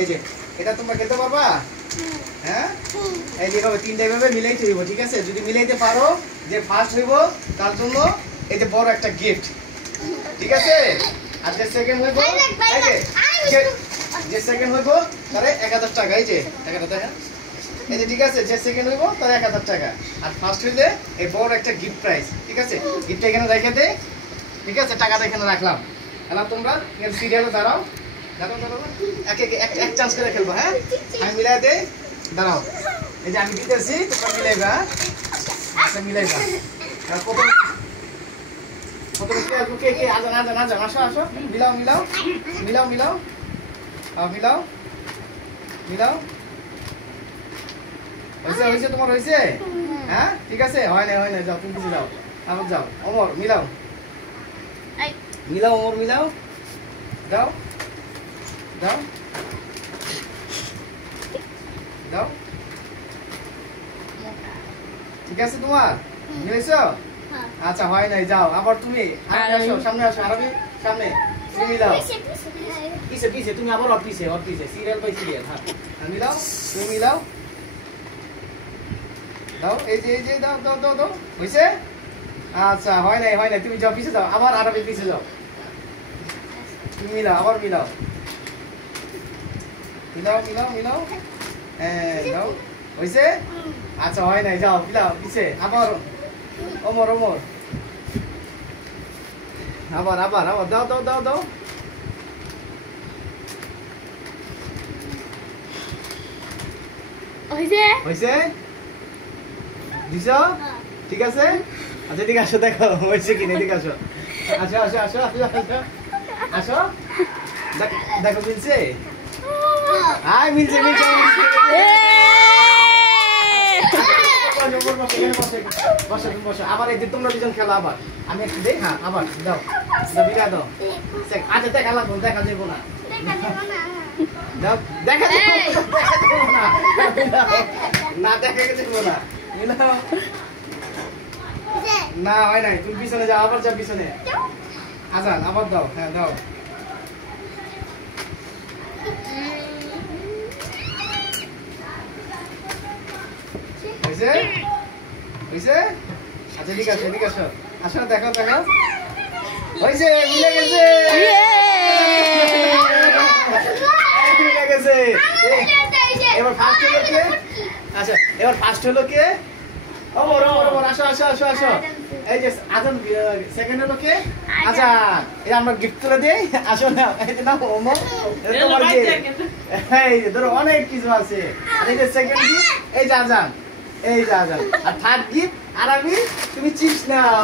এই যে এটা তোমরা খেলতে পারবা? হ্যাঁ, এই যে এভাবে তিনটা এভাবে মিলাইতে হইব, ঠিক আছে? যদি মিলাইতে পারো, যে ফার্স্ট হইব তার জন্য এই যে বড় একটা গিফট, ঠিক আছে? আর যে সেকেন্ড হইব, যে সেকেন্ড হইব তারে 1000 টাকা। এই যে 1000 টাকা, এই যে ঠিক আছে? যে সেকেন্ড হইব তার 1000 টাকা, আর ফার্স্ট হইলে এই বড় একটা গিফট প্রাইজ, ঠিক আছে? গিফটটা এখানে রেখে দে, ঠিক আছে? টাকাটা এখানে রাখলাম। এবার তোমরা সিরিয়ালে দাঁড়াও, এক চান্স করে খেলবো। হ্যাঁ, আমি মিলাই দেই, দাঁড়াও। এই যে আমি দিতেছি, তোমরা মিলাইবা। আচ্ছা, মিলাইবা। প্রথমে কে আজান আসো আসো, মিলাও মিলাও মিলাও মিলাও মিলাও মিলাও। হয়েছে তোমার হয়েছে? হ্যাঁ, ঠিক আছে। হয় না, যাও তুমি কিছু যাও, আবার যাও। অমর মিলাও মিলাও, অমর মিলাও, দাও দাও দাও, ঠিক আছে? তোমার মিলাইছো? আচ্ছা, হয় নাই, যাও আবার তুমি আসো, সামনে আসো, আরবি সামনে, তুমি মিলাও। পিছে পিছে তুমি আবার ওর পিছে সিরিয়াল বাই সিরিয়াল। হ্যাঁ, মিলাও, তুমি মিলাও, দাও। এই যে দাও দাও দাও দাও, হয়েছে? আচ্ছা, হয় নাই, তুমি যাও, পিছে যাও, আবার আরবি পিছে যাও, তুমি মিলাও, আবার মিলাও মিলাও মিলাও মিলাও। হ্যাঁ, দাও, হয়েছে? আচ্ছা, হয় নাই, যাও মিলাও, পিছে আবার, ওমর আবার আবার আবার, দাও দাও দাও দাও। হয়েছে? দিছ? ঠিক আছে। আচ্ছা, এদিকে আসো, দেখো হয়েছে কিনা, এদিকে আসো, আসো আসো আসো আসো আসো আসো, দেখো মিলছে? আয়, মিলছে মিলছে। বসো, আবার এই যে তোমরা দুজন খেলা, আবার আমি একটু দেখ। হ্যাঁ, আবার দাও, বিরা দাও। আচ্ছা, দেখা যাবো না, দাও, দেখা যাবো না, দেখা যাবো না, মিলাও। না, হয় নাই, তুমি পিছনে যাও, আবার যাও পিছনে। আজান, আবার দাও। হ্যাঁ, দাও। হয়েছে? আচ্ছা, ঠিক আছে, এদিকে আসো, আসো, দেখো হয়েছে, মিলে গেছে। এবার ফার্স্ট হলো কে? আচ্ছা, এবার ফার্স্ট হলো কে? ওমর আসো আসো আসো আসো। এই যে আজান, সেকেন্ড হলো কে? আজান। এই আমরা গিফট করে দেই, আসো না। এই যে নাও ওমর, তোমার গিফট। এই যে ধরো অনেক কিছু আছে। আর এই যে সেকেন্ড গিফট, এই যে আজান, আর থার্ড গিফট আরবি, তুমি চিপস নাও।